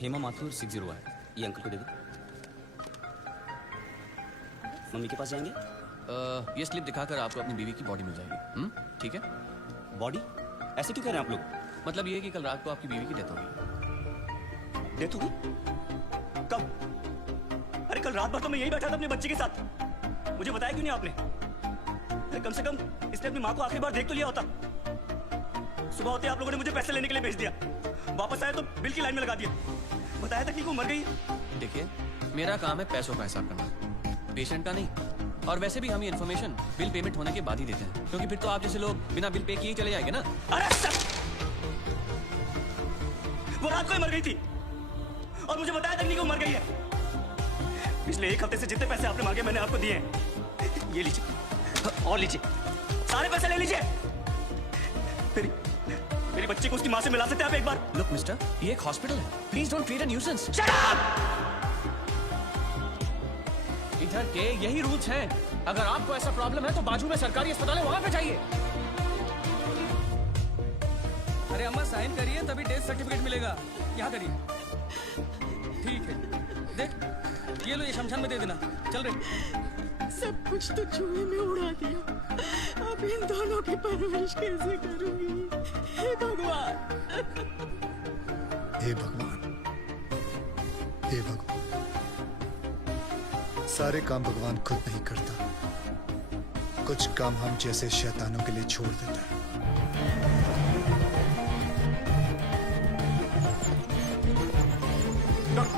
हेमा माथुर 60 है, ये अंकल को दे दो। मम्मी के पास जाएंगे? ये स्लिप दिखाकर आपको अपनी बीवी की बॉडी मिल जाएगी। ठीक है? बॉडी? ऐसे क्यों कह रहे हैं आप लोग? मतलब ये है कि कल रात को आपकी बीवी की डेथ होगी। डेथ होगी? कब? अरे कल रात भर तो मैं यही बैठा था अपने बच्चे के साथ, मुझे बताया क्यों नहीं आपने? अरे कम से कम इसने अपनी माँ को आखिरी बार देख तो लिया होता। सुबह होते आप लोगों ने मुझे पैसे लेने के लिए भेज दिया, वापस आया तो बिल की लाइन में लगा दिया, बताया तक नहीं वो मर गई। देखिए, मेरा काम है पैसों का हिसाब करना, पेशेंट का नहीं। और वैसे भी हम ये इन्फॉर्मेशन बिल पेमेंट होने के बाद ही देते हैं, क्योंकि फिर तो आप जैसे लोग बिना बिल पे किए चले जाएंगे ना। अरे सर, वो रात को ही मर गई थी और मुझे बताया तक नहीं कि वो मर गई है। पिछले एक हफ्ते से जितने पैसे आपने मांगे मैंने आपको दिए हैं। ये लीजिए और लीजिए, सारे पैसे ले लीजिए। मेरी बच्ची को उसकी माँ से मिला सकते हैं आप एक बार? लुक मिस्टर, ये एक हॉस्पिटल है, please don't create a nuisance. Shut up! इधर के यही रूल्स हैं। अगर आपको ऐसा प्रॉब्लम है तो बाजू में सरकारी अस्पताल है, वहां पे जाइए। अरे अम्मा साइन करिए तभी डेथ सर्टिफिकेट मिलेगा। यहाँ करिए। ठीक है, देख ये लो, ये शमशान में दे देना। चल रहे। सब कुछ तो चूहे में उड़ा दिया, अब इन दोनों की परवरिश कैसे करूंगी? हे भगवान, हे भगवान, हे भगवान। सारे काम भगवान खुद नहीं करता, कुछ काम हम जैसे शैतानों के लिए छोड़ देता है।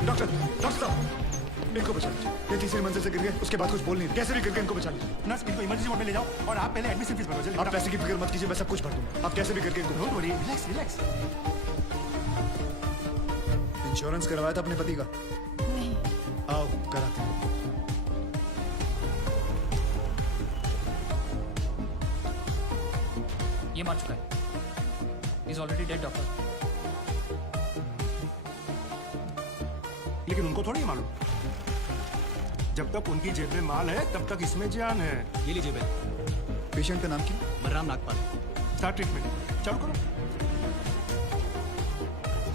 डॉक्टर साहब, इनको बचा लीजिए। ये तीसरी मंजिल से गिर गए, उसके बाद कुछ बोल नहीं रहे। कैसे भी करके इनको बचा लीजिए। नर्स, इनको इमरजेंसी वार्ड में ले जाओ और आप पहले एडमिशन फीस भरो। जल्दी। आप पैसे की फिक्र मत कीजिए, मैं सब कुछ भर दूंगा। आप कैसे भी करके इनको। Don't worry, relax relax. Insurance करवाया था अपने पति का? नहीं। आओ कराते हैं। ये मार चुका है, इज ऑलरेडी डेड डॉक्टर। लेकिन उनको थोड़ी मालूम, जब तक उनकी जेब में माल है तब तक इसमें जान है। ये लीजिए बिल। पेशेंट का नाम क्या? बलराम नागपाल। स्टार्ट ट्रीटमेंट, चालू करो।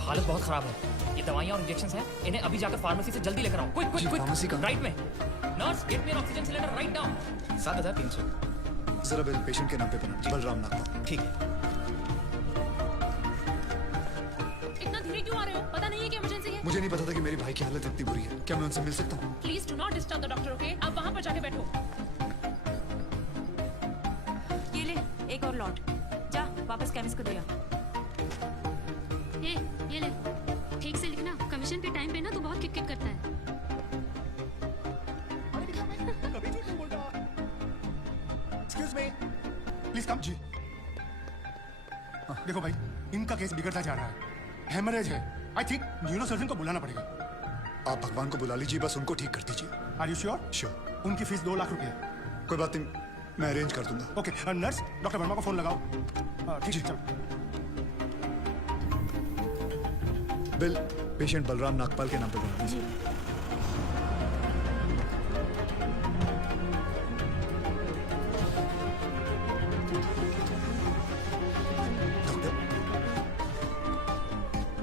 हालत बहुत खराब है, ये दवाइयाँ और इंजेक्शन हैं, इन्हें अभी जाकर फार्मेसी से जल्दी लेकर आओ। Quick quick quick. फार्मेसी कहाँ? राइट में। नर्स, गेट में ऑक्सीजन सिलेंडर राइट डाउन। 7,300। जरा बिल पेशेंट के नाम पे बना। बलराम नागपाल। ठीक है। इतना धीरे क्यों आ रहे हो? पता नहीं है कि इमरजेंसी है। मुझे नहीं पता था कि मेरी भाई की हालत इतनी बुरी है। क्या मैं उनसे मिल सकता हूँ? Please do not disturb the doctor, okay? आप वहाँ पर जाके बैठो। ये ले एक और लॉट, जा वापस केमिस्ट को दिया। ये ले, ठीक से लिखना। कमीशन के टाइम पे ना तो बहुत किक किक करता है। Excuse me, please come. जी देखो भाई, इनका केस बिगड़ता जा रहा है, हेमरेज है। आई थिंक न्यूरोसर्जन को बुलाना पड़ेगा। आप भगवान को बुला लीजिए, बस उनको ठीक कर दीजिए। Are you sure? श्योर। उनकी फीस 2 लाख रुपए। कोई बात नहीं, मैं अरेंज कर दूंगा। ओके नर्स, डॉक्टर वर्मा को फोन लगाओ। ठीक है, चलो। बिल पेशेंट बलराम नागपाल के नाम पे बना दीजिए। डॉक्टर,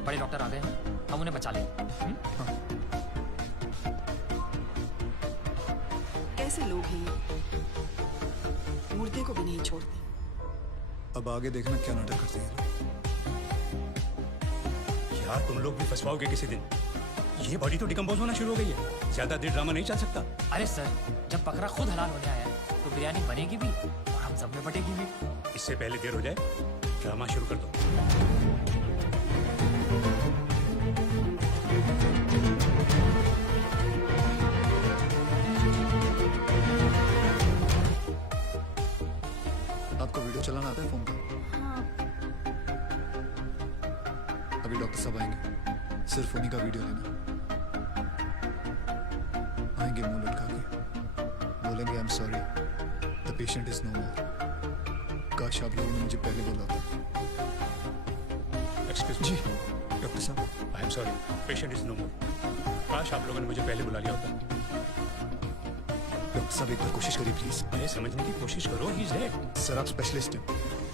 बड़े डॉक्टर आ गए हैं, हम उन्हें बचा लें। कैसे लोग हैं ये, मुर्दे को भी नहीं छोड़ते। अब आगे देखना क्या नाटक करते हैं। यार तुम लोग भी फंसवाओगे किसी दिन। ये बॉडी तो डिकम्पोज होना शुरू हो गई है, ज्यादा देर ड्रामा नहीं चल सकता। अरे सर, जब बकरा खुद हलाल होने आया है तो बिरयानी बनेगी भी और हम सब में बटेगी भी। इससे पहले देर हो जाए, ड्रामा शुरू कर दो। आपको वीडियो चलाना आता है फोन का? अभी डॉक्टर साहब आएंगे, सिर्फ उन्हीं का वीडियो लेना। आएंगे मुंह लटका के, बोलेंगे I am sorry, the patient is no more. काश आप लोगों ने मुझे पहले बोला था। एक्सक्यूज जी डॉक्टर साहब, I am sorry, patient is no more. काश आप लोगों ने मुझे पहले बुला लिया होता। डॉक्टर साहब एक बार कोशिश करिए प्लीज। अरे समझने की कोशिश करो, ही इज डेड। सर आप स्पेशलिस्ट हैं,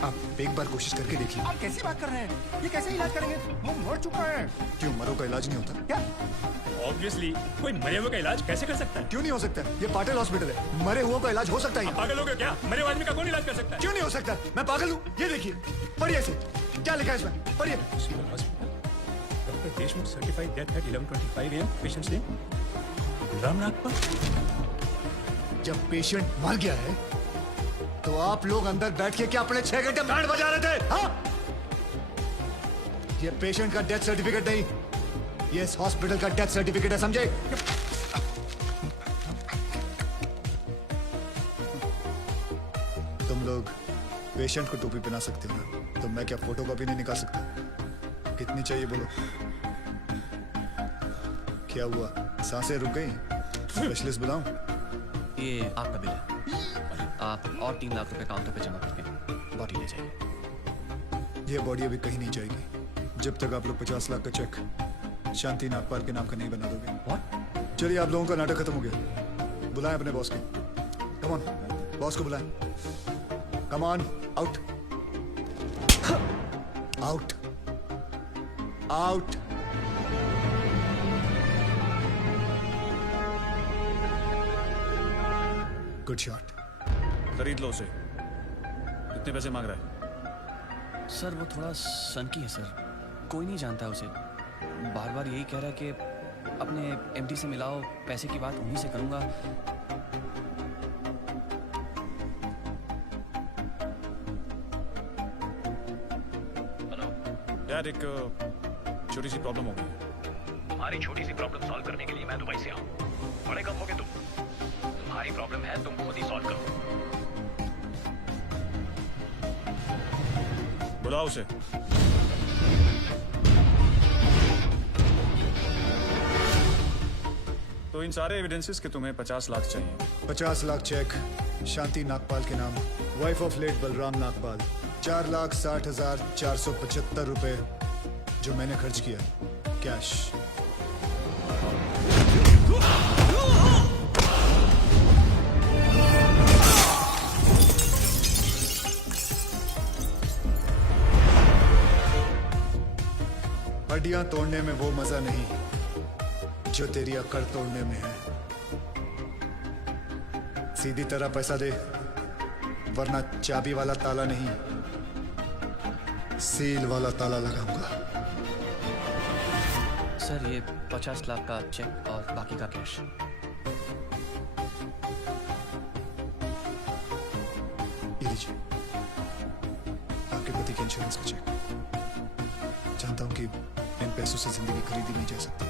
आप एक बार कोशिश करके देखिए। आप कैसी बात कर रहे हैं? ये कैसे इलाज करेंगे? वो मर चुका है। क्यों मरो का इलाज नहीं होता? क्या? ऑब्वियसली कोई मरे हुए का इलाज कैसे कर सकता है? क्यों नहीं हो सकता? ये पाटिल हॉस्पिटल है, मरे हुओं का इलाज हो सकता है यहाँ। पागल हो गए क्या? मरे हुए आदमी का कौन इलाज कर सकता है? क्यों नहीं हो सकता? मैं पागल हूँ? ये देखिए, पढ़िए इसे, क्या लिखा है इसमें, पढ़िए। Doctor Deshmukh certified death eight 11:25 AM patients name Ram Nagpal. जब पेशेंट मर गया है तो आप लोग अंदर बैठ के क्या अपने 6 घंटे बैंड बजा रहे थे? हाँ? ये पेशेंट का डेथ सर्टिफिकेट नहीं, ये इस हॉस्पिटल का डेथ सर्टिफिकेट है, समझे? तुम लोग पेशेंट को टोपी पहना सकते हो ना, तो मैं क्या फोटो कॉपी नहीं निकाल सकता? कितनी चाहिए बोलो? क्या हुआ, सांसें रुक गई? स्पेशलिस्ट बुलाऊं? ये आपका बिल है, आप और 3 लाख रुपए काउंटर पे जमा करके बॉडी ले जाइए। ये बॉडी अभी कहीं नहीं जाएगी जब तक आप लोग 50 लाख का चेक शांति नागपाल के नाम का नहीं बना दोगे। व्हाट? चलिए, आप लोगों का नाटक खत्म हो गया। बुलाएं अपने बॉस को। कम ऑन, बॉस को बुलाएं। Come on, out out out. Good shot. खरीद लो उसे। कितने पैसे मांग रहा है? सर वो थोड़ा सनकी है सर, कोई नहीं जानता उसे। बार बार यही कह रहा है कि अपने एमडी से मिलाओ, पैसे की बात उन्हीं से करूंगा। यार एक छोटी सी प्रॉब्लम हो गई है। तुम्हारी छोटी सी प्रॉब्लम सॉल्व करने के लिए मैं दुबई से आऊँ। बड़े कम हो गए तुम। तुम्हारी प्रॉब्लम है, तुम खुद ही सॉल्व करो। बुलाओ उसे। तो इन सारे एविडेंसेस के तुम्हें 50 लाख चाहिए। 50 लाख चेक शांति नागपाल के नाम, wife of late Balram Nagpal. 4,60,475 रुपए जो मैंने खर्च किया कैश। हड्डियां तोड़ने में वो मजा नहीं जो तेरी अकड़ तोड़ने में है। सीधी तरह पैसा दे, वरना चाबी वाला ताला नहीं, सील वाला ताला लगाऊंगा। सर ये 50 लाख का चेक और बाकी का कैश। ये लीजिए, आपके पति के इंश्योरेंस का चेक। जानता हूं कि इन पैसों से जिंदगी खरीदी नहीं जा सकती,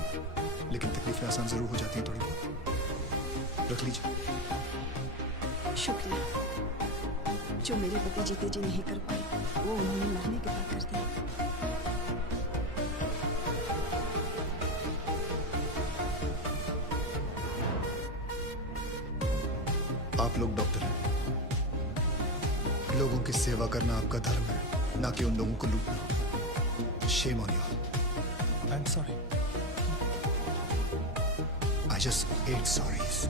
लेकिन तकलीफें आसान जरूर हो जाती हैं थोड़ी बहुत। रख लीजिए। शुक्रिया। जो मेरे पति जीते जी नहीं कर पाए वो उन्होंने मरने के बाद कर दिया। आप लोग डॉक्टर हैं, लोगों की सेवा करना आपका धर्म है, ना कि उन लोगों को लूटना। Shame on you. I'm sorry. I just hate sorries.